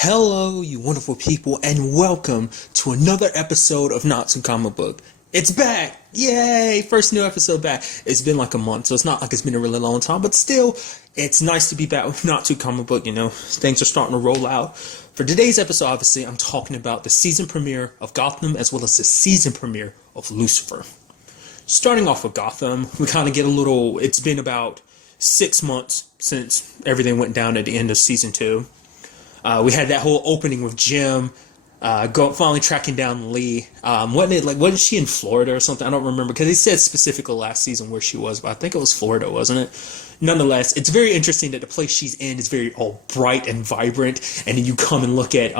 Hello, you wonderful people, and welcome to another episode of Not Too Comic Book. It's back! Yay! First new episode back. It's been like a month, so it's not like it's been a really long time, but still, it's nice to be back with Not Too Comic Book, Things are starting to roll out. For today's episode, obviously, I'm talking about the season premiere of Gotham as well as the season premiere of Lucifer. Starting off with Gotham, we kind of get it's been about 6 months since everything went down at the end of season 2. We had that whole opening with Jim finally tracking down Lee. Wasn't she in Florida or something? I don't remember because they said specifically last season where she was, but I think it was Florida, wasn't it? Nonetheless, it's very interesting that the place she's in is very all bright and vibrant, and then you come and look at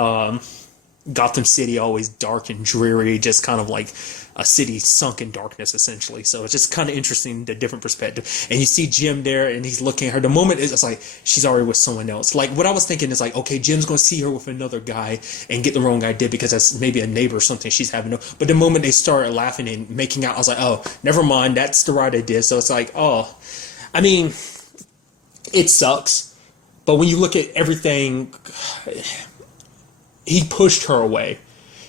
Gotham City, always dark and dreary, just kind of like a city sunk in darkness, essentially. So it's just kind of interesting, the different perspective. And you see Jim there, and he's looking at her. The moment it's like she's already with someone else. Like what I was thinking is like, okay, Jim's going to see her with another guy and get the wrong idea because that's maybe a neighbor or something she's having. But the moment they start laughing and making out, I was like, oh, never mind, that's the right idea. So it's like, oh, I mean, it sucks. But when you look at everything, he pushed her away.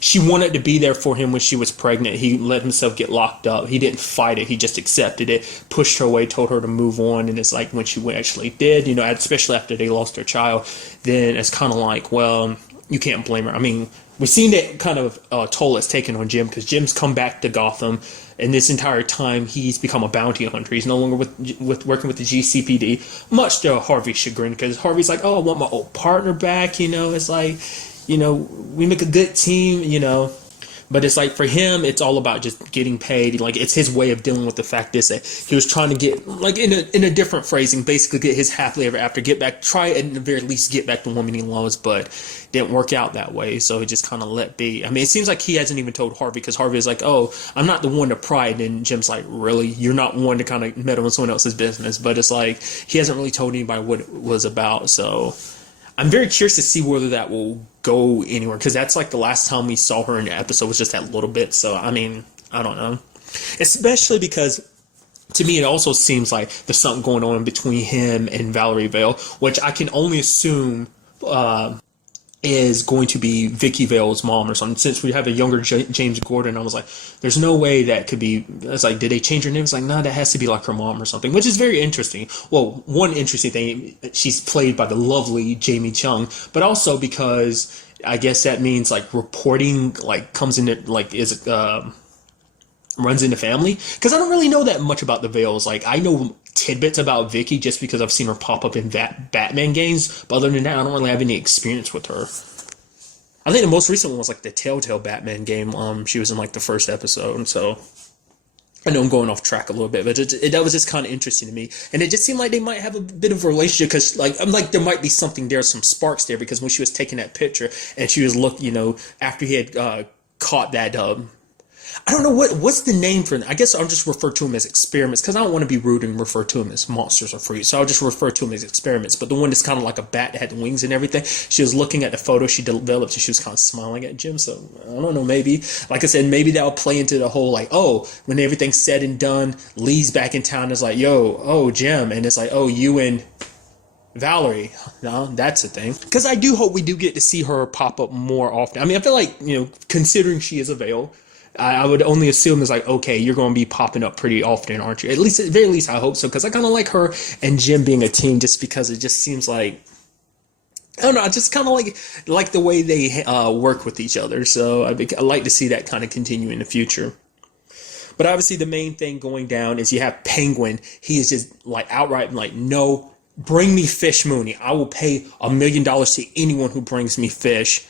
She wanted to be there for him when she was pregnant. He let himself get locked up. He didn't fight it. He just accepted it, pushed her away, told her to move on. And it's like when she actually did, especially after they lost their child, then it's kind of like, well, you can't blame her. I mean, we've seen that kind of toll it's taken on Jim because Jim's come back to Gotham. And this entire time, he's become a bounty hunter. He's no longer with working with the GCPD, much to Harvey's chagrin because Harvey's like, oh, I want my old partner back. It's like, we make a good team, but it's like for him, it's all about just getting paid. Like it's his way of dealing with the fact is that he was trying to get, like in a different phrasing, basically get his happily ever after, try at the very least get back the woman he loves, but didn't work out that way. So he just kind of let be. I mean, it seems like he hasn't even told Harvey because Harvey is like, oh, I'm not the one to pry. And then Jim's like, really? You're not one to kind of meddle in someone else's business. But it's like, he hasn't really told anybody what it was about. So I'm very curious to see whether that will go anywhere because that's like the last time we saw her in the episode was just that little bit. So, I mean, I don't know. Especially because to me, it also seems like there's something going on between him and Valerie Vale, which I can only assume is going to be Vicky Vale's mom or something. Since we have a younger James Gordon, I was like, there's no way that could be. It's like, did they change her name? It's like, no, that has to be like her mom or something, which is very interesting. Well, one interesting thing, she's played by the lovely Jamie Chung, but also because I guess that means like reporting like comes into like runs in the family because I don't really know that much about the Vales. Like I know tidbits about Vicky just because I've seen her pop up in Batman games, but other than that, I don't really have any experience with her. I think the most recent one was like the Telltale Batman game. She was in like the first episode, and so I know I'm going off track a little bit, but that was just kind of interesting to me, and it just seemed like they might have a bit of a relationship because like I'm like there might be something there, some sparks there because when she was taking that picture and she was looking, after he had caught that. I don't know what's the name for them. I guess I'll just refer to them as experiments because I don't want to be rude and refer to them as monsters or freaks. So I'll just refer to them as experiments. But the one that's kind of like a bat that had wings and everything, she was looking at the photo she developed and she was kind of smiling at Jim. So I don't know, maybe, like I said, maybe that'll play into the whole like, oh, when everything's said and done, Lee's back in town. It's like, yo, oh, Jim. And it's like, oh, you and Valerie. No, that's the thing. Because I do hope we do get to see her pop up more often. I mean, I feel like, considering she is a Vale, I would only assume it's like, okay, you're going to be popping up pretty often, aren't you? At the very least, I hope so, because I kind of like her and Jim being a team just because it just seems like, I don't know, I just kind of like the way they work with each other. So I'd like to see that kind of continue in the future. But obviously the main thing going down is you have Penguin. He is just like outright like, no, bring me Fish Mooney. I will pay $1 million to anyone who brings me fish.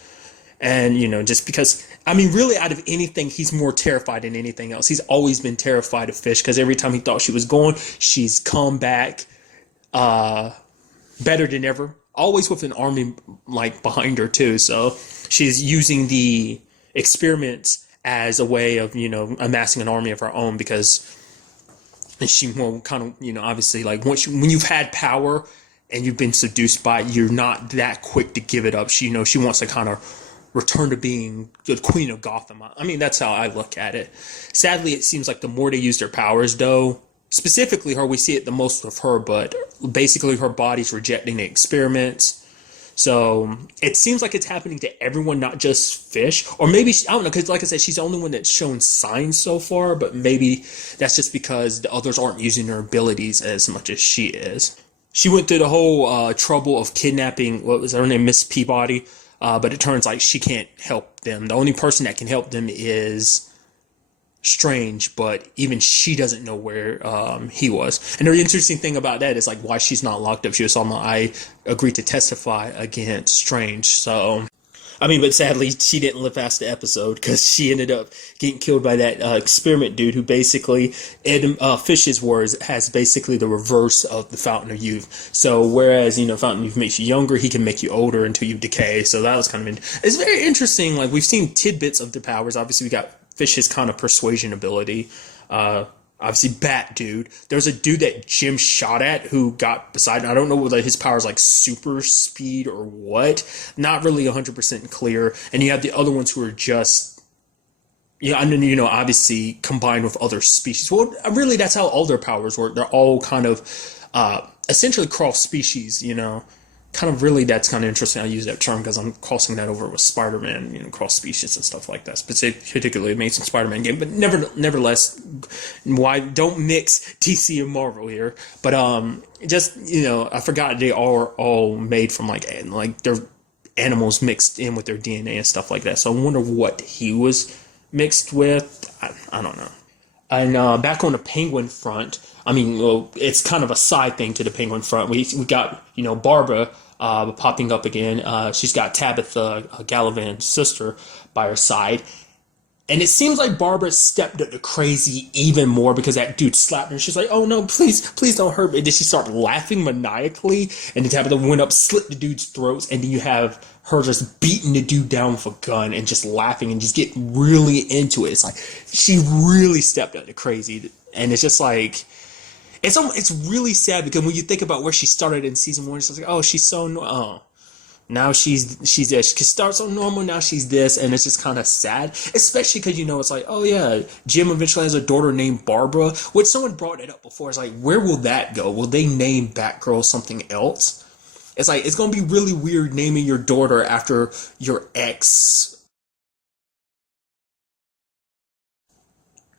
And, just because, I mean, really out of anything, he's more terrified than anything else. He's always been terrified of Fish because every time he thought she was gone, she's come back better than ever. Always with an army like behind her too. So she's using the experiments as a way of, amassing an army of her own because she will kind of, obviously like when you've had power and you've been seduced by it, you're not that quick to give it up. She wants to kind of return to being the queen of Gotham. I mean, that's how I look at it. Sadly, it seems like the more they use their powers, though, specifically her, we see it the most with her, but basically her body's rejecting the experiments. So it seems like it's happening to everyone, not just Fish. Or maybe, I don't know, because like I said, she's the only one that's shown signs so far, but maybe that's just because the others aren't using her abilities as much as she is. She went through the whole trouble of kidnapping, what was her name, Miss Peabody, but it turns like she can't help them. The only person that can help them is Strange, but even she doesn't know where he was. And the interesting thing about that is like why she's not locked up. She was on the I agreed to testify against Strange. So I mean, but sadly she didn't live past the episode because she ended up getting killed by that experiment dude who basically, in Fish's words, has basically the reverse of the Fountain of Youth. So whereas Fountain of Youth makes you younger, he can make you older until you decay. So that was kind of it's very interesting. Like we've seen tidbits of the powers. Obviously, we got Fish's kind of persuasion ability. Obviously, Bat Dude. There's a dude that Jim shot at who got beside. I don't know whether his power is like super speed or what. Not really 100% clear. And you have the other ones who are just, and then obviously combined with other species. Well, really, that's how all their powers work. They're all kind of essentially cross species. Kind of really, that's kind of interesting. I use that term because I'm crossing that over with Spider-Man, cross species and stuff like that. Particularly Amazing Spider-Man game, but nevertheless, why don't mix DC and Marvel here? But just I forgot they are all made from like their animals mixed in with their DNA and stuff like that. So I wonder what he was mixed with. I don't know. And back on the Penguin front, I mean, well, it's kind of a side thing to the Penguin front. We got Barbara popping up again. She's got Tabitha Gallivan's sister by her side, and it seems like Barbara stepped up to crazy even more because that dude slapped her. She's like, "Oh no, please don't hurt me!" And then she started laughing maniacally, and then Tabitha went up, slit the dude's throats, and then you have her just beating the dude down with a gun and just laughing and just getting really into it. It's like she really stepped up to crazy, and it's just like. It's really sad because when you think about where she started in season 1, it's like, oh, she's so now she's this. She starts so normal, now she's this, and it's just kind of sad, especially because it's like, oh yeah, Jim eventually has a daughter named Barbara. Which someone brought it up before. It's like, where will that go? Will they name Batgirl something else? It's like it's gonna be really weird naming your daughter after your ex.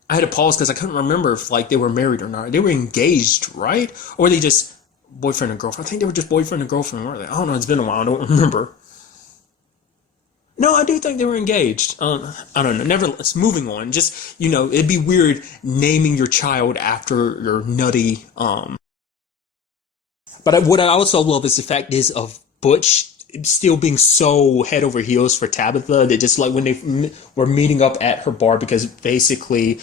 I had to pause because I couldn't remember if like they were married or not. They were engaged, right? Or were they just boyfriend and girlfriend? I think they were just boyfriend and girlfriend, weren't they? I don't know. It's been a while. I don't remember. No, I do think they were engaged. I don't know. Nevertheless, moving on. Just it'd be weird naming your child after your nutty. But what I also love is the fact is of Butch still being so head over heels for Tabitha that just like when they were meeting up at her bar because basically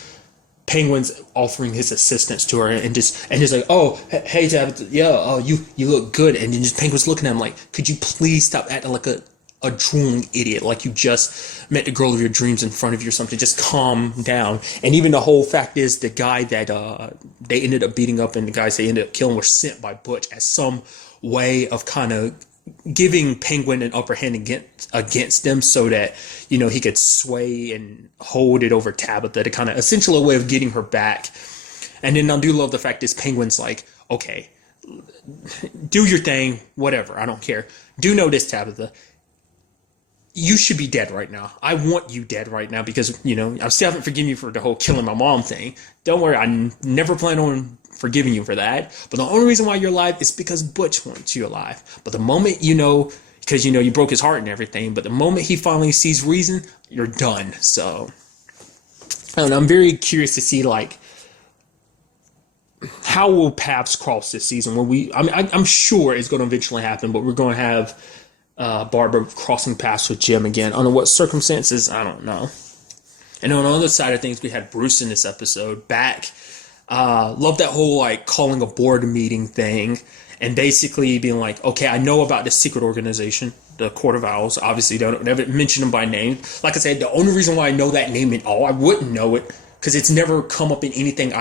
Penguin's offering his assistance to her and just like, oh, hey Tabitha, yeah, oh, you look good, and then just Penguin's looking at him like, could you please stop acting like a drooling idiot, like you just met the girl of your dreams in front of you or something. Just calm down. And even the whole fact is the guy that they ended up beating up and the guys they ended up killing were sent by Butch as some way of kind of giving Penguin an upper hand against them so that he could sway and hold it over Tabitha to kind of essentially a way of getting her back. And then I do love the fact is Penguin's like, okay, do your thing, whatever, I don't care. Do know this, Tabitha, you should be dead right now. I want you dead right now because I still haven't forgiven you for the whole killing my mom thing. Don't worry, I never plan on forgiving you for that. But the only reason why you're alive is because Butch wants you alive. But the moment because you broke his heart and everything, but the moment he finally sees reason, you're done. So I don't know, I'm very curious to see like how will paths cross this season when I'm sure it's going to eventually happen, but we're going to have Barbara crossing paths with Jim again. Under what circumstances, I don't know. And on the other side of things, we had Bruce in this episode back. Love that whole like calling a board meeting thing and basically being like, okay, I know about this secret organization, the Court of Owls. Obviously, don't never mention them by name. Like I said, the only reason why I know that name at all, I wouldn't know it because it's never come up in anything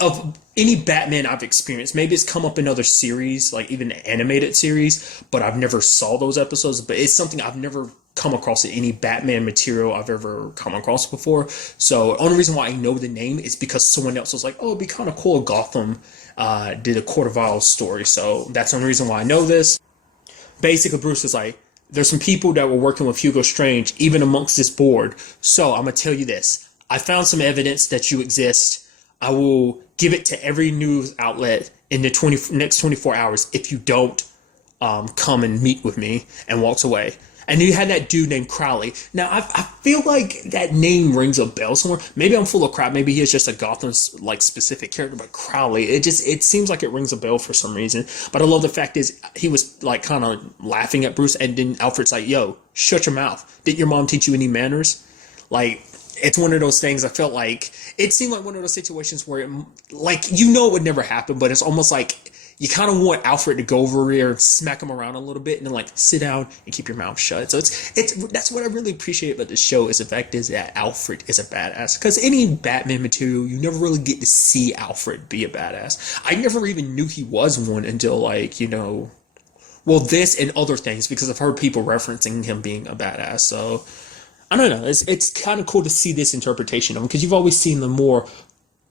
of any Batman I've experienced. Maybe it's come up in other series, like even animated series, but I've never saw those episodes. But it's something I've never come across in any Batman material I've ever come across before. So the only reason why I know the name is because someone else was like, oh, it'd be kind of cool if Gotham did a Court of Owls story. So that's the only reason why I know this. basically Bruce is like, there's some people that were working with Hugo Strange, even amongst this board. So I'm going to tell you this. I found some evidence that you exist. I will give it to every news outlet in the next 24 hours if you don't come and meet with me, and walks away. And you had that dude named Crowley. Now, I feel like that name rings a bell somewhere. Maybe I'm full of crap. Maybe he is just a Gotham like specific character, but Crowley, it seems like it rings a bell for some reason. But I love the fact is he was like kind of laughing at Bruce, and then Alfred's like, "Yo, shut your mouth. Didn't your mom teach you any manners?" Like, it's one of those things. I felt like it seemed like one of those situations where it would never happen, but it's almost like you kind of want Alfred to go over here and smack him around a little bit and then like sit down and keep your mouth shut. So that's what I really appreciate about this show, is the fact is that Alfred is a badass. Because any Batman material, you never really get to see Alfred be a badass. I never even knew he was one until this and other things, because I've heard people referencing him being a badass. So I don't know. It's kind of cool to see this interpretation of him, because you've always seen the more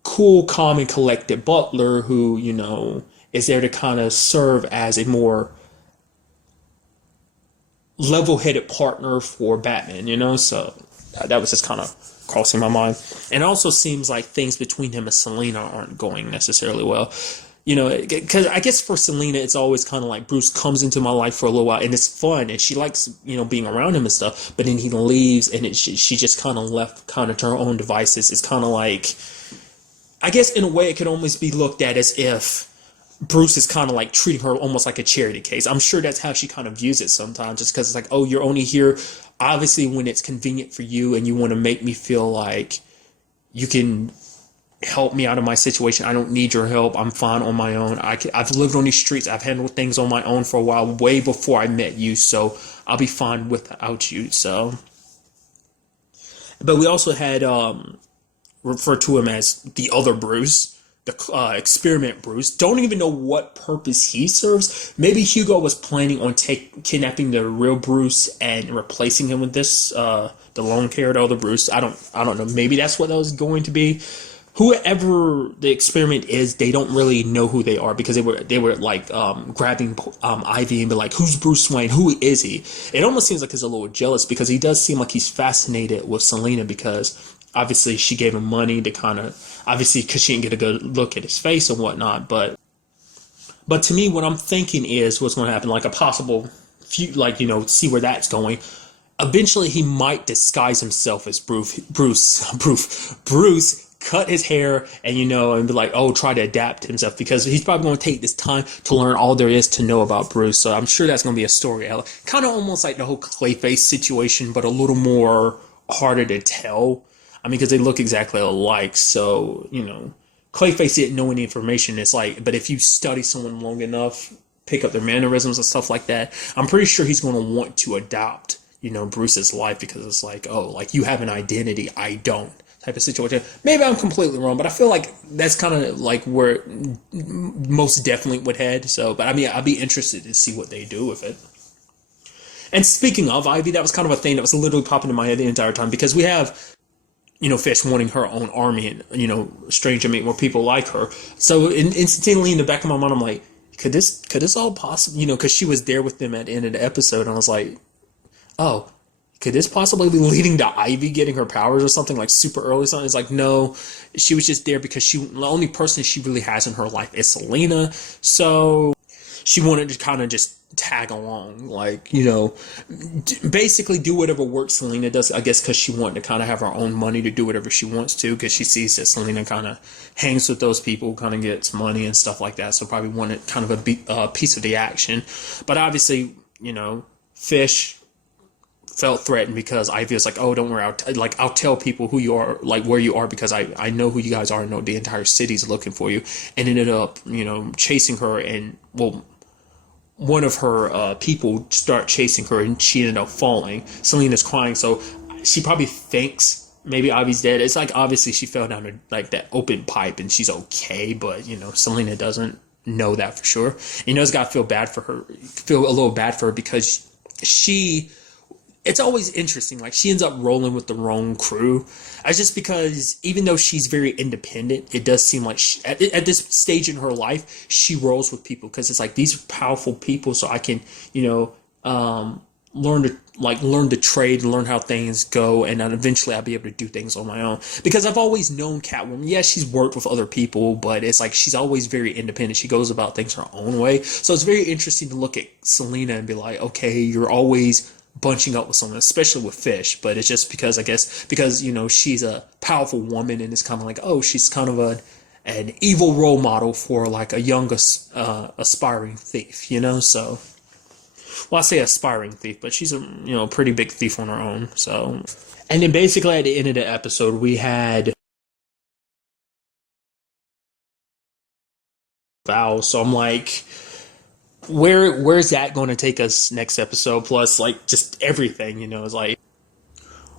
cool, calm, and collected butler who, is there to kind of serve as a more level-headed partner for Batman, So that was just kind of crossing my mind. And it also seems like things between him and Selina aren't going necessarily well. Because I guess for Selina, it's always kind of like Bruce comes into my life for a little while and it's fun and she likes, being around him and stuff. But then he leaves and she just kind of left kind of to her own devices. It's kind of like, I guess in a way it could almost be looked at as if Bruce is kind of like treating her almost like a charity case. I'm sure that's how she kind of views it sometimes, just because it's like, oh, you're only here obviously when it's convenient for you and you want to make me feel like you can help me out of my situation. I don't need your help. I'm fine on my own. I've lived on these streets. I've handled things on my own for a while, way before I met you, so I'll be fine without you. So, but we also had referred to him as the other Bruce, the experiment Bruce. Don't even know what purpose he serves. Maybe Hugo was planning on kidnapping the real Bruce and replacing him with this the lone character, other Bruce. I don't know. Maybe that's what that was going to be. Whoever the experiment is, they don't really know who they are, because they were like grabbing Ivy and be like, "Who's Bruce Wayne? Who is he?" It almost seems like he's a little jealous, because he does seem like he's fascinated with Selina, because obviously she gave him money to kind of, obviously because she didn't get a good look at his face and whatnot. But to me, what I'm thinking is what's going to happen, like a possible see where that's going. Eventually, he might disguise himself as Bruce, cut his hair and and be like, oh, try to adapt himself, because he's probably going to take this time to learn all there is to know about Bruce. So I'm sure that's going to be a story, kind of almost like the whole Clayface situation, but a little more harder to tell. I mean, because they look exactly alike. So Clayface didn't know any information. It's like, but if you study someone long enough, pick up their mannerisms and stuff like that, I'm pretty sure he's going to want to adopt Bruce's life, because it's like, oh, like you have an identity, I don't, type of situation. Maybe I'm completely wrong, but I feel like that's kind of like where it most definitely would head. So, but I mean, I'd be interested to see what they do with it. And speaking of Ivy, that was kind of a thing that was literally popping in my head the entire time, because we have, Fish wanting her own army and, Strange and more people like her. So instantly in the back of my mind, I'm like, could this all possibly, because she was there with them at the end of the episode, and I was like, oh, could this possibly be leading to Ivy getting her powers or something, like super early or something? It's like, no, she was just there because the only person she really has in her life is Selina. So she wanted to kind of just tag along, like, basically do whatever work Selina does, I guess, because she wanted to kind of have her own money to do whatever she wants to, because she sees that Selina kind of hangs with those people, kind of gets money and stuff like that. So probably wanted kind of a piece of the action. But obviously, Fish felt threatened because Ivy was like, oh, don't worry, I'll tell people who you are, like where you are, because I know who you guys are, and know the entire city's looking for you. And ended up, chasing her, and one of her people start chasing her, and she ended up falling. Selina's crying, so she probably thinks maybe Ivy's dead. It's like, obviously she fell down to like that open pipe and she's okay, but Selina doesn't know that for sure. It's got to feel a little bad for her, because she it's always interesting. Like, she ends up rolling with the wrong crew. It's just because even though she's very independent, it does seem like at this stage in her life, she rolls with people because it's like, these are powerful people, so I can, learn to trade, learn how things go, and then eventually I'll be able to do things on my own. Because I've always known Catwoman. Yeah, she's worked with other people, but it's like she's always very independent. She goes about things her own way. So it's very interesting to look at Selena and be like, okay, you're always bunching up with someone, especially with Fish. But it's just because, I guess, because, she's a powerful woman, and it's kind of like, oh, she's kind of an evil role model for like a young aspiring thief, so. Well, I say aspiring thief, but she's a pretty big thief on her own. So, and then basically at the end of the episode, we had Val. So I'm like, where's that going to take us next episode? Plus, like, just everything, it's like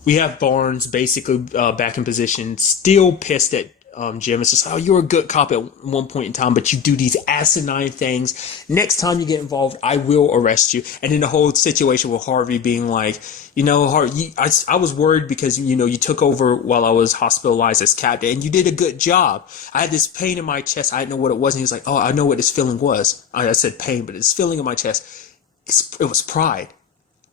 we have Barnes basically back in position, still pissed at Jim. It's just, oh, you're a good cop at one point in time, but you do these asinine things. Next time you get involved, I will arrest you. And then the whole situation with Harvey being like, Harvey, I was worried because, you took over while I was hospitalized as captain, and you did a good job. I had this pain in my chest. I didn't know what it was. And he was like, oh, I know what this feeling was. I said pain, but this feeling in my chest, it was pride.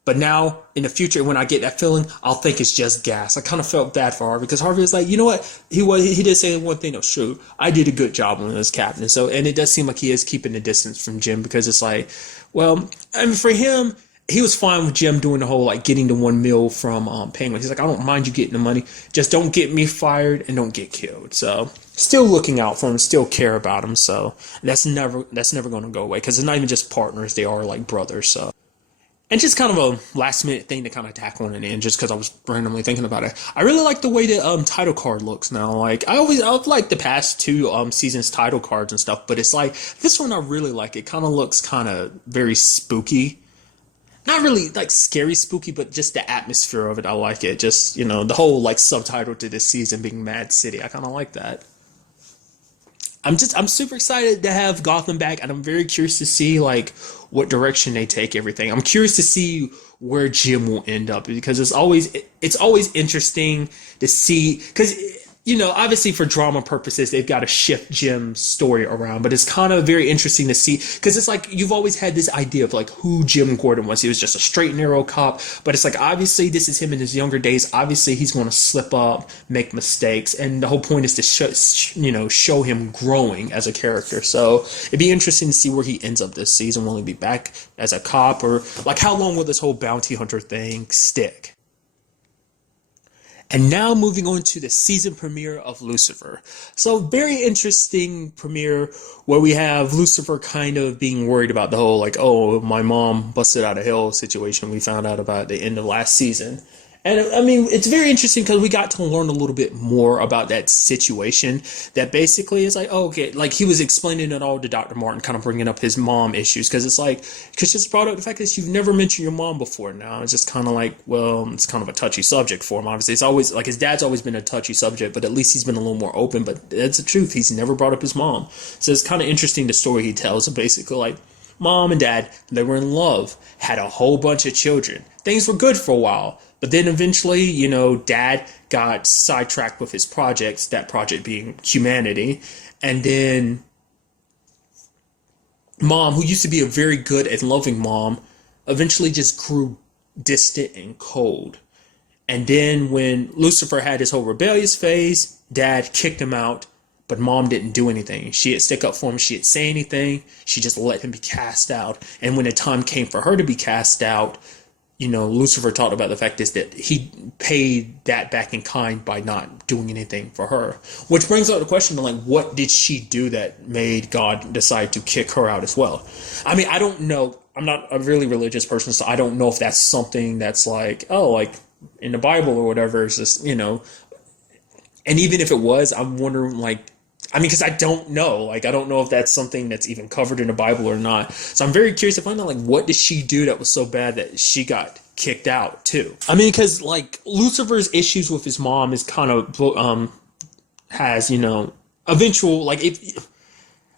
But now, in the future, when I get that feeling, I'll think it's just gas. I kind of felt bad for Harvey because Harvey was like, you know what? He did say one thing that was true. I did a good job when I was captain. And it does seem like he is keeping the distance from Jim because it's like, well, I mean, for him, he was fine with Jim doing the whole, like, getting the $1 million from Penguin. He's like, I don't mind you getting the money. Just don't get me fired and don't get killed. So, still looking out for him, still care about him. So, that's never going to go away because it's not even just partners. They are, like, brothers. So. And just kind of a last minute thing to kind of tackle on it in, just because I was randomly thinking about it. I really like the way the title card looks now. Like, I've liked the past two seasons title cards and stuff, but it's like this one I really like. It kind of looks kind of very spooky. Not really like scary spooky, but just the atmosphere of it. I like it. Just, the whole like subtitle to this season being Mad City. I kind of like that. I'm super excited to have Gotham back, and I'm very curious to see like what direction they take everything. I'm curious to see where Jim will end up because it's always interesting to see because obviously for drama purposes they've got to shift Jim's story around, but it's kind of very interesting to see because it's like you've always had this idea of like who Jim Gordon was. He was just a straight and narrow cop, but it's like obviously this is him in his younger days. Obviously he's going to slip up, make mistakes, and the whole point is to show him growing as a character. So it'd be interesting to see where he ends up this season. Will he be back as a cop, or like how long will this whole bounty hunter thing stick? And now moving on to the season premiere of Lucifer. So very interesting premiere where we have Lucifer kind of being worried about the whole like, oh, my mom busted out of hell situation we found out about at the end of last season. And I mean, it's very interesting because we got to learn a little bit more about that situation that basically is like, oh, okay, like he was explaining it all to Dr. Martin, kind of bringing up his mom issues because it's like, because just brought up the fact that you've never mentioned your mom before now. It's just kind of like, well, it's kind of a touchy subject for him. Obviously, it's always like his dad's always been a touchy subject, but at least he's been a little more open. But that's the truth. He's never brought up his mom. So it's kind of interesting the story he tells of basically like, mom and dad, they were in love, had a whole bunch of children. Things were good for a while. But then eventually, dad got sidetracked with his projects, that project being humanity. And then mom, who used to be a very good and loving mom, eventually just grew distant and cold. And then when Lucifer had his whole rebellious phase, dad kicked him out, but mom didn't do anything. She didn't stick up for him. She didn't say anything. She just let him be cast out. And when the time came for her to be cast out, Lucifer talked about the fact is that he paid that back in kind by not doing anything for her. Which brings up the question of like, what did she do that made God decide to kick her out as well? I mean, I don't know. I'm not a really religious person, so I don't know if that's something that's like, oh, like in the Bible or whatever. It's just, and even if it was, I'm wondering like, I mean, because I don't know. Like, I don't know if that's something that's even covered in the Bible or not. So I'm very curious to find out, like, what did she do that was so bad that she got kicked out, too? I mean, because, like, Lucifer's issues with his mom is kind of, has, eventual, like,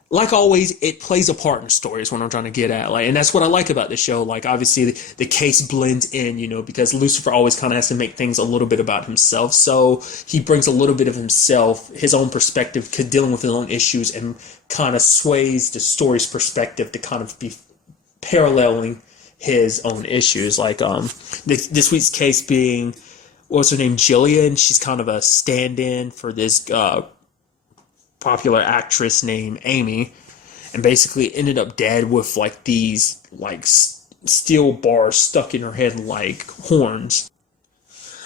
like always, it plays a part in the story is what I'm trying to get at. Like, and that's what I like about the show. Like, obviously, the case blends in, because Lucifer always kind of has to make things a little bit about himself. So he brings a little bit of himself, his own perspective, dealing with his own issues, and kind of sways the story's perspective to kind of be paralleling his own issues. Like, this week's case being, what's her name, Jillian. She's kind of a stand-in for this popular actress named Amy, and basically ended up dead with like these like steel bars stuck in her head like horns.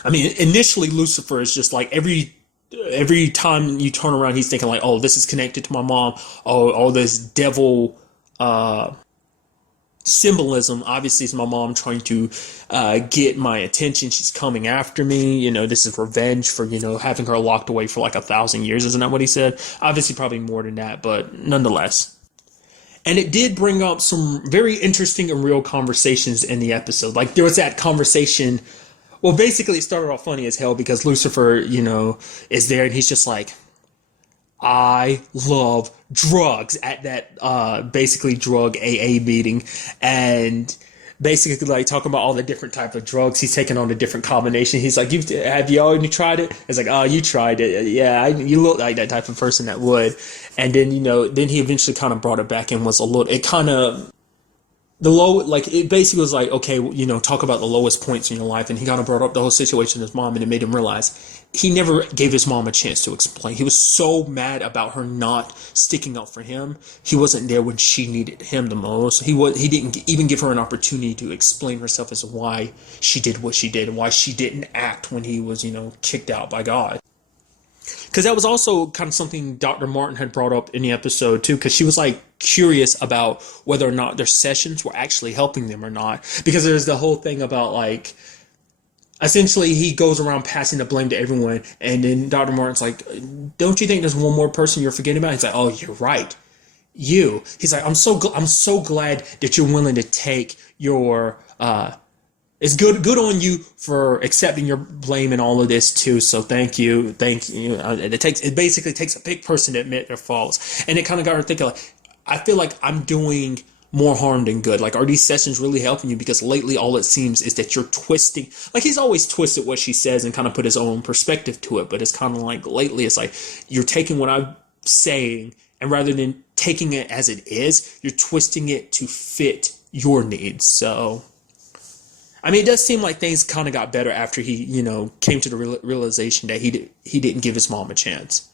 I mean, initially Lucifer is just like every time you turn around, he's thinking like, oh, this is connected to my mom. Oh, all this devil symbolism. Obviously, it's my mom trying to get my attention. She's coming after me. This is revenge for, having her locked away for like 1,000 years. Isn't that what he said? Obviously, probably more than that, but nonetheless. And it did bring up some very interesting and real conversations in the episode. Like, there was that conversation. Well, basically, it started off funny as hell because Lucifer, is there, and he's just like, I love drugs at that basically drug AA meeting, and basically like talking about all the different type of drugs he's taking on, the different combination. He's like, have you already tried it? It's like, oh, you tried it. Yeah, you look like that type of person that would. And then, then he eventually kind of brought it back and was a little, it kind of, it basically was like, okay, talk about the lowest points in your life. And he kind of brought up the whole situation with his mom, and it made him realize he never gave his mom a chance to explain. He was so mad about her not sticking up for him. He wasn't there when she needed him the most. He didn't even give her an opportunity to explain herself as to why she did what she did and why she didn't act when he was, kicked out by God. Because that was also kind of something Dr. Martin had brought up in the episode too, because she was like curious about whether or not their sessions were actually helping them or not. Because there's the whole thing about like, essentially he goes around passing the blame to everyone, and then Dr. Martin's like, don't you think there's one more person you're forgetting about? He's like, oh, you're right. You. He's like, I'm so glad that you're willing to take your it's good on you for accepting your blame in all of this too. So thank you. It basically takes a big person to admit their faults, and it kind of got her thinking. Like, I feel like I'm doing more harm than good. Like, are these sessions really helping you? Because lately, all it seems is that you're twisting. Like, he's always twisted what she says and kind of put his own perspective to it. But it's kind of like lately, it's like you're taking what I'm saying, and rather than taking it as it is, you're twisting it to fit your needs. So, I mean, it does seem like things kind of got better after he, came to the realization that he didn't give his mom a chance.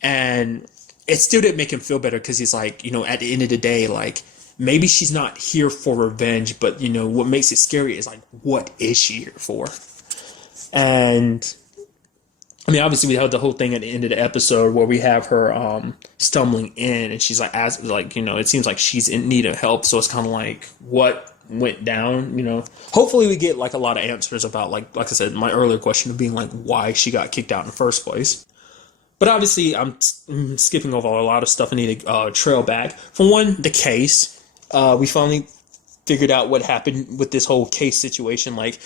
And it still didn't make him feel better because he's like, at the end of the day, like, maybe she's not here for revenge, but, what makes it scary is like, what is she here for? And I mean, obviously we had the whole thing at the end of the episode where we have her stumbling in, and she's like, it seems like she's in need of help. So it's kind of like, what went down? Hopefully we get like a lot of answers about like I said, my earlier question of being like why she got kicked out in the first place. But obviously I'm skipping over a lot of stuff. I need to trail back. For one, the case. We finally figured out what happened with this whole case situation. Like,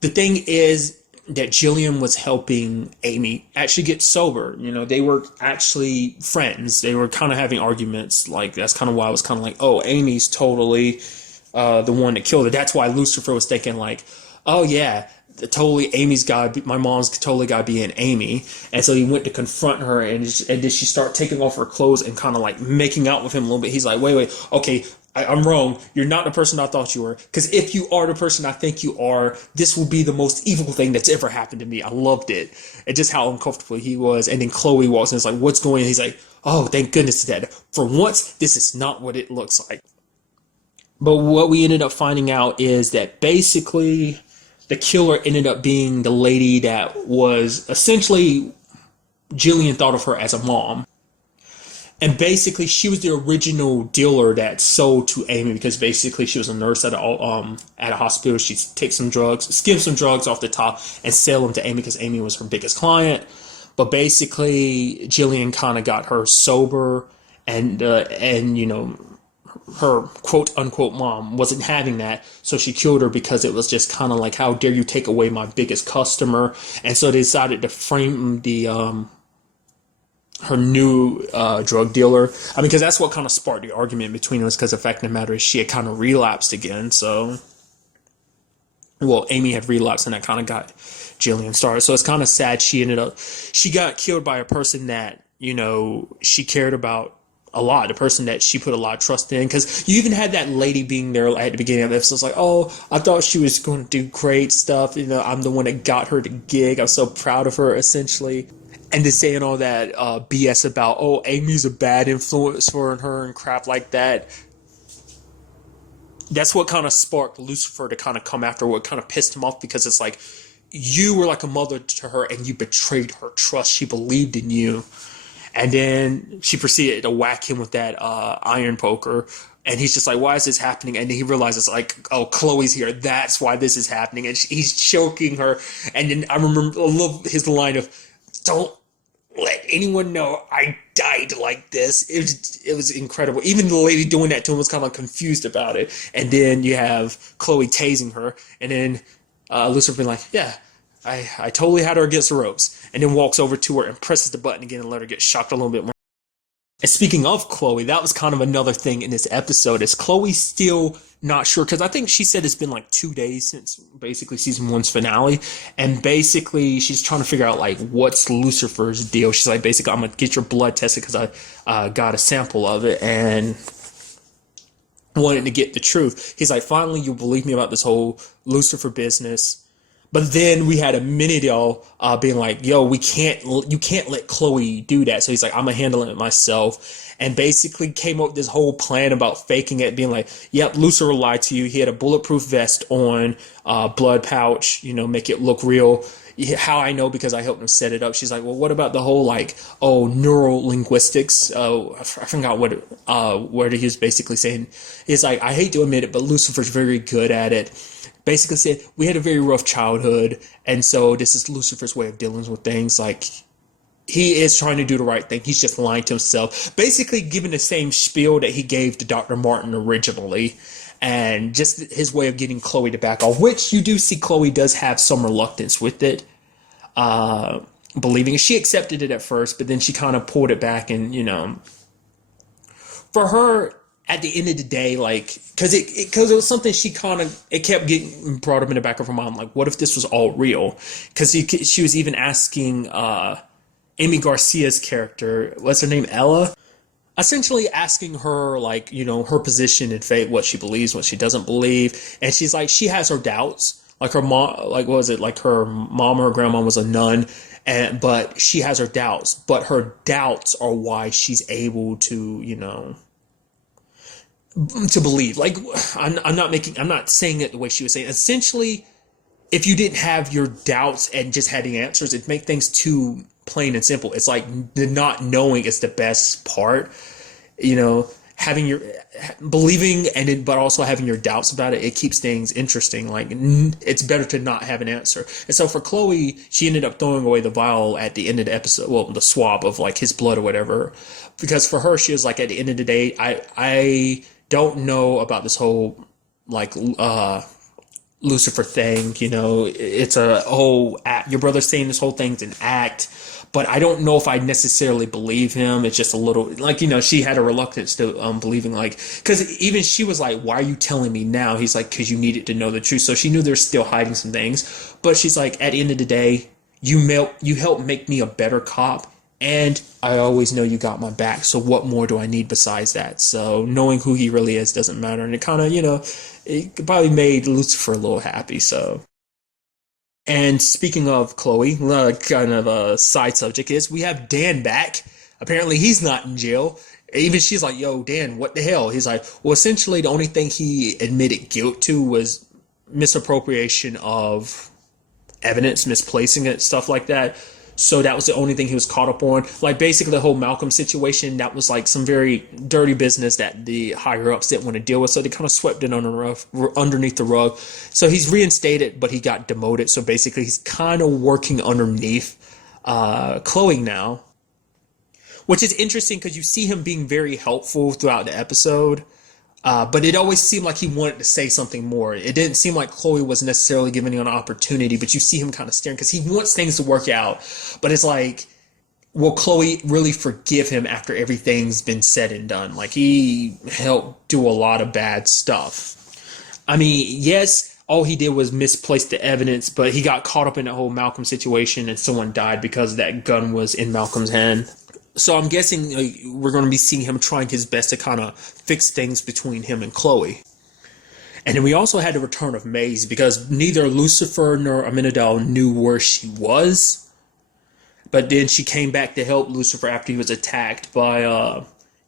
the thing is that Jillian was helping Amy actually get sober. They were actually friends. They were kind of having arguments. Like, that's kind of why I was kind of like, oh, Amy's totally the one that killed her. That's why Lucifer was thinking like, oh yeah, totally my mom's totally got to be an Amy. And so he went to confront her, and did she start taking off her clothes and kind of like making out with him a little bit. He's like, wait, okay, I'm wrong. You're not the person I thought you were. Because if you are the person I think you are, this will be the most evil thing that's ever happened to me. I loved it. And just how uncomfortable he was. And then Chloe walks in and is like, what's going on? He's like, oh, thank goodness that for once, this is not what it looks like. But what we ended up finding out is that basically the killer ended up being the lady that was essentially, Jillian thought of her as a mom. And basically she was the original dealer that sold to Amy, because basically she was a nurse at a hospital. She'd take some drugs, skim some drugs off the top and sell them to Amy because Amy was her biggest client. But basically Jillian kind of got her sober, and her quote unquote mom wasn't having that, so she killed her because it was just kind of like, how dare you take away my biggest customer. And so they decided to frame the her new drug dealer. I mean, because that's what kind of sparked the argument between us. Because the fact of the matter is, she had kind of relapsed again. So, well, Amy had relapsed, and that kind of got Jillian started. So it's kind of sad. She got killed by a person that she cared about a lot, the person that she put a lot of trust in. Because you even had that lady being there at the beginning of the episode. It's like, oh, I thought she was going to do great stuff. I'm the one that got her the gig. I'm so proud of her, essentially. And to saying all that BS about, oh, Amy's a bad influence for her and crap like that. That's what kind of sparked Lucifer to kind of come after, what kind of pissed him off, because it's like, you were like a mother to her and you betrayed her trust. She believed in you. And then she proceeded to whack him with that iron poker. And he's just like, why is this happening? And then he realizes, like, oh, Chloe's here. That's why this is happening. And he's choking her. And then I love his line of, don't let anyone know I died like this. It was incredible. Even the lady doing that to him was kind of confused about it. And then you have Chloe tasing her. And then Lucifer being like, yeah, I totally had her against the ropes. And then walks over to her and presses the button again and let her get shocked a little bit more. And speaking of Chloe, that was kind of another thing in this episode. Is Chloe still not sure? Because I think she said it's been like 2 days since basically season 1's finale. And basically she's trying to figure out, like, what's Lucifer's deal. She's like, basically, I'm going to get your blood tested because I got a sample of it and wanted to get the truth. He's like, finally, you believe me about this whole Lucifer business. But then we had a minute y'all being like, yo, you can't let Chloe do that. So he's like, I'm going to handle it myself. And basically came up with this whole plan about faking it, being like, yep, Lucifer lied to you. He had a bulletproof vest on, blood pouch, make it look real. How I know, because I helped him set it up. She's like, well, what about the whole, like, neural linguistics? I forgot what he was basically saying. It's like, I hate to admit it, but Lucifer's very good at it. Basically said, we had a very rough childhood, and so this is Lucifer's way of dealing with things. Like, he is trying to do the right thing. He's just lying to himself. Basically giving the same spiel that he gave to Dr. Martin originally, and just his way of getting Chloe to back off, which you do see Chloe does have some reluctance with it, believing it. She accepted it at first, but then she kind of pulled it back, and, for her, at the end of the day, like, because it was something it kept getting brought up in the back of her mind, like, what if this was all real? Because she was even asking Amy Garcia's character, what's her name, Ella? Essentially asking her, like, her position in fate, what she believes, what she doesn't believe. And she's like, she has her doubts. Like, her mom, like, what was it? Like, her mom or her grandma was a nun. But she has her doubts. But her doubts are why she's able to, to believe. Like, I'm not saying it the way she was saying. Essentially, if you didn't have your doubts and just had the answers, it'd make things too plain and simple. It's like the not knowing is the best part. Having your believing but also having your doubts about it keeps things interesting. Like, it's better to not have an answer. And so for Chloe, she ended up throwing away the vial at the end of the episode, well, the swab of, like, his blood or whatever, because for her, she was like, at the end of the day, I don't know about this whole, like, Lucifer thing. It's a whole act. Your brother's saying this whole thing's an act, but I don't know if I necessarily believe him. It's just a little, like, she had a reluctance to believing, like, because even she was like, why are you telling me now? He's like, because you needed to know the truth. So she knew they're still hiding some things, but she's like, at the end of the day, you helped make me a better cop, and I always know you got my back. So what more do I need besides that? So knowing who he really is doesn't matter. And it kind of, it probably made Lucifer a little happy. So, and speaking of Chloe, kind of a side subject is we have Dan back. Apparently he's not in jail. Even she's like, yo, Dan, what the hell? He's like, well, essentially the only thing he admitted guilt to was misappropriation of evidence, misplacing it, stuff like that. So that was the only thing he was caught up on. Like, basically the whole Malcolm situation, that was like some very dirty business that the higher ups didn't want to deal with. So they kind of swept it underneath the rug. So he's reinstated, but he got demoted. So basically he's kind of working underneath Chloe now, which is interesting because you see him being very helpful throughout the episode. But it always seemed like he wanted to say something more. It didn't seem like Chloe was necessarily giving him an opportunity, but you see him kind of staring because he wants things to work out. But it's like, will Chloe really forgive him after everything's been said and done? Like, he helped do a lot of bad stuff. I mean, yes, all he did was misplace the evidence, but he got caught up in that whole Malcolm situation and someone died because that gun was in Malcolm's hand. So I'm guessing like, we're going to be seeing him trying his best to kind of fix things between him and Chloe. And then we also had the return of Maze because neither Lucifer nor Aminadel knew where she was. But then she came back to help Lucifer after he was attacked by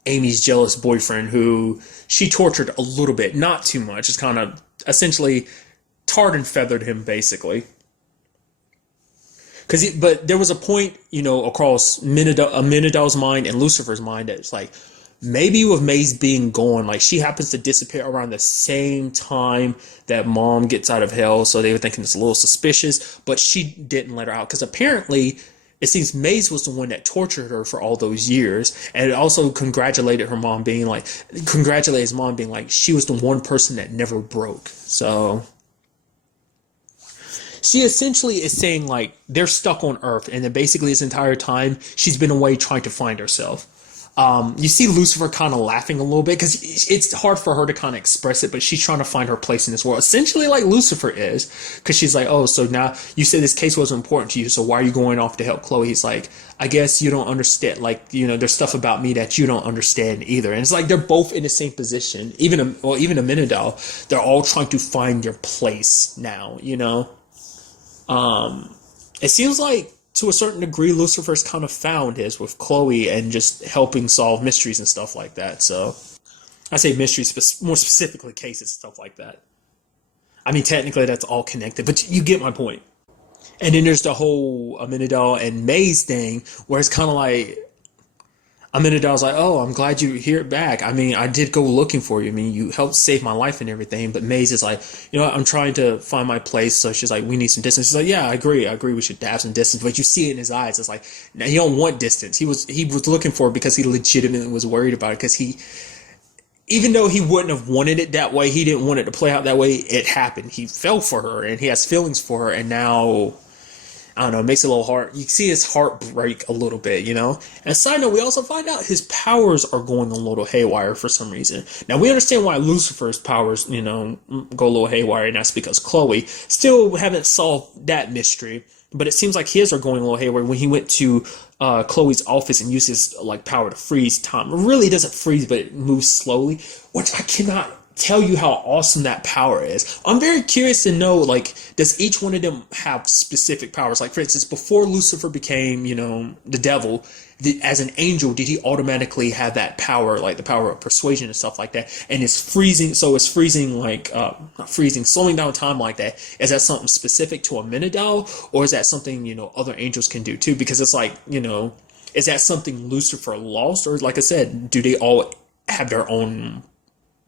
Amy's jealous boyfriend, who she tortured a little bit, not too much. Just kind of essentially tarred and feathered him, basically. But there was a point, across Amenadel's mind and Lucifer's mind that it's like, maybe with Maze being gone, like she happens to disappear around the same time that Mom gets out of hell, so they were thinking it's a little suspicious, but she didn't let her out because apparently it seems Maze was the one that tortured her for all those years, and it also congratulated his mom being like, she was the one person that never broke. So she essentially is saying like they're stuck on Earth, and then basically this entire time she's been away trying to find herself. You see Lucifer kind of laughing a little bit because it's hard for her to kind of express it, but she's trying to find her place in this world, essentially like Lucifer is, because she's like, oh, so now you said this case was important to you, so why are you going off to help Chloe? He's like, I guess you don't understand, like, there's stuff about me that you don't understand either. And it's like they're both in the same position, even Amenadel, they're all trying to find their place now, It seems like to a certain degree, Lucifer's kind of found his with Chloe and just helping solve mysteries and stuff like that. So I say mysteries, but more specifically cases, stuff like that. I mean, technically that's all connected, but you get my point. And then there's the whole Amenadel and Maze thing, where it's kind of like, Amenadel's like, oh, I'm glad you're here back. I mean, I did go looking for you. I mean, you helped save my life and everything. But Maze is like, I'm trying to find my place. So she's like, we need some distance. She's like, yeah, I agree. We should have some distance. But you see it in his eyes. It's like, now he don't want distance. He was looking for it because he legitimately was worried about it. Because even though he wouldn't have wanted it that way, he didn't want it to play out that way. It happened. He fell for her and he has feelings for her. And now, I don't know, it makes it a little hard. You see his heart break a little bit, And side note, we also find out his powers are going a little haywire for some reason. Now, we understand why Lucifer's powers, go a little haywire, and that's because Chloe. Still haven't solved that mystery, but it seems like his are going a little haywire when he went to Chloe's office and used his, power to freeze time. It really doesn't freeze, but it moves slowly, which I cannot tell you how awesome that power is. I'm very curious to know, does each one of them have specific powers? Like, for instance, before Lucifer became, the devil, as an angel, did he automatically have that power, like the power of persuasion and stuff like that? And it's freezing, not freezing, slowing down time like that. Is that something specific to Amenadel, or is that something, other angels can do too? Because it's like, is that something Lucifer lost? Or, like I said, do they all have their own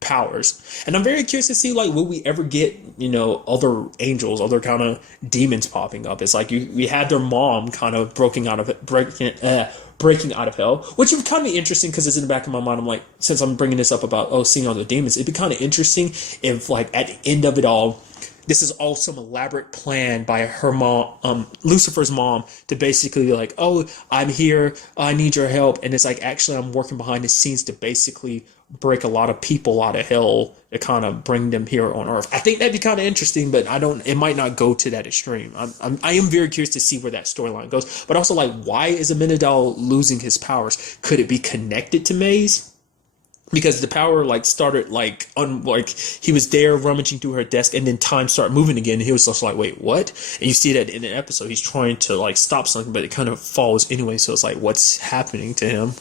powers? And I'm very curious to see, will we ever get, other angels, other kind of demons popping up? It's like we had their mom kind of breaking out of hell, which would kind of be interesting because it's in the back of my mind. I'm like, since I'm bringing this up about seeing other demons, it'd be kind of interesting if at the end of it all, this is all some elaborate plan by her mom, Lucifer's mom, to basically be like, oh, I'm here, I need your help. And it's like, actually, I'm working behind the scenes to basically break a lot of people out of hell to kind of bring them here on Earth. I think that'd be kind of interesting, but it might not go to that extreme. I am very curious to see where that storyline goes. But also, why is Amenadel losing his powers? Could it be connected to Maze? Because the power started he was there rummaging through her desk, and then time started moving again. And he was just like, wait, what? And you see that in an episode, he's trying to stop something, but it kind of falls anyway. So it's like, what's happening to him?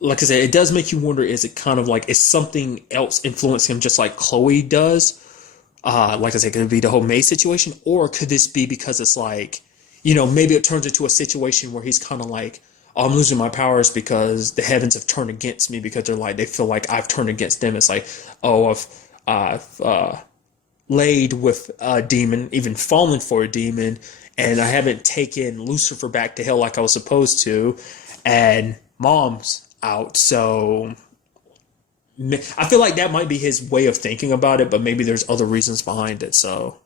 Like I said, it does make you wonder, is it kind of is something else influencing him just like Chloe does? Like I said, could it be the whole Maze situation? Or could this be because it's maybe it turns into a situation where he's kind of like, oh, I'm losing my powers because the heavens have turned against me, because they feel like I've turned against them. It's like, oh, I've laid with a demon, even fallen for a demon, and I haven't taken Lucifer back to hell like I was supposed to, and Mom's out. So I feel like that might be his way of thinking about it, but maybe there's other reasons behind it. So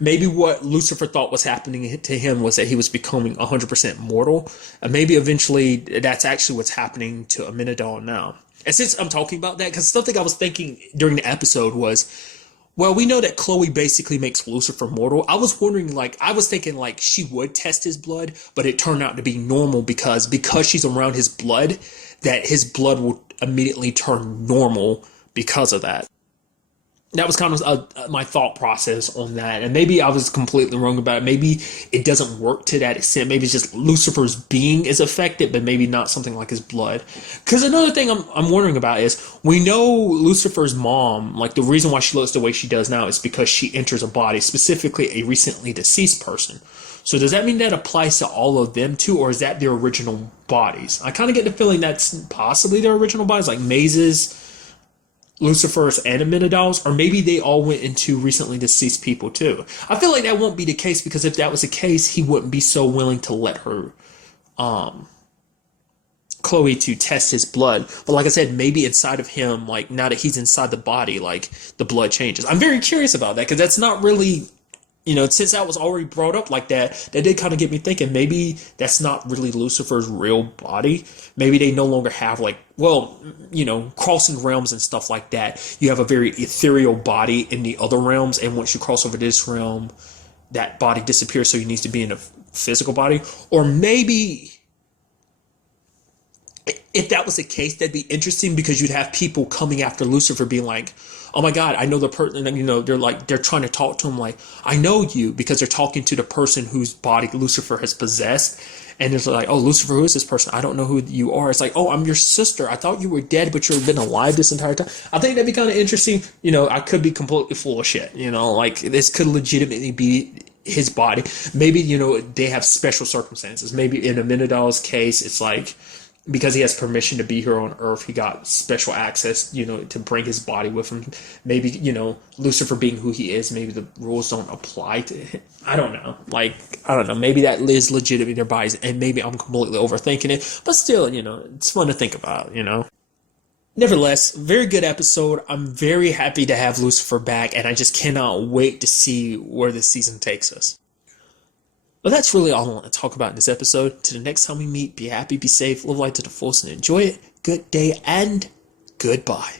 maybe what Lucifer thought was happening to him was that he was becoming 100% mortal, and maybe eventually that's actually what's happening to Amenadal now. And since I'm talking about that, because something I was thinking during the episode was, well, we know that Chloe basically makes Lucifer mortal. I was wondering, like, I was thinking, like, she would test his blood, but it turned out to be normal because she's around his blood, that his blood will immediately turn normal because of that. That was kind of my thought process on that. And maybe I was completely wrong about it. Maybe it doesn't work to that extent. Maybe it's just Lucifer's being is affected, but maybe not something like his blood. Because another thing I'm wondering about is, we know Lucifer's mom, like the reason why she looks the way she does now is because she enters a body, specifically a recently deceased person. So does that mean that applies to all of them too, or is that their original bodies? I kind of get the feeling that's possibly their original bodies, like Maze's, Lucifer's, and Amenadal's, or maybe they all went into recently deceased people too. I feel like that won't be the case, because if that was the case, he wouldn't be so willing to let her, Chloe, to test his blood. But like I said, maybe inside of him, like now that he's inside the body, like the blood changes. I'm very curious about that, because that's not really, since that was already brought up like that, that did kind of get me thinking, maybe that's not really Lucifer's real body. Maybe they no longer have, like, well, crossing realms and stuff like that. You have a very ethereal body in the other realms, and once you cross over this realm, that body disappears, so you need to be in a physical body. Or maybe, if that was the case, that'd be interesting, because you'd have people coming after Lucifer being like, oh my God, I know the person, they're trying to talk to him like, I know you, because they're talking to the person whose body Lucifer has possessed. And it's like, oh, Lucifer, who is this person? I don't know who you are. It's like, oh, I'm your sister. I thought you were dead, but you've been alive this entire time. I think that'd be kind of interesting. I could be completely full of shit. Like, this could legitimately be his body. Maybe, they have special circumstances. Maybe in Amenadal's case, it's like, because he has permission to be here on Earth, he got special access, to bring his body with him. Maybe, Lucifer being who he is, maybe the rules don't apply to him. I don't know. I don't know. Maybe that is legitimate in their bodies, and maybe I'm completely overthinking it. But still, it's fun to think about, Nevertheless, very good episode. I'm very happy to have Lucifer back, and I just cannot wait to see where this season takes us. But that's really all I want to talk about in this episode. Till the next time we meet, be happy, be safe, live life to the fullest, and enjoy it. Good day, and goodbye.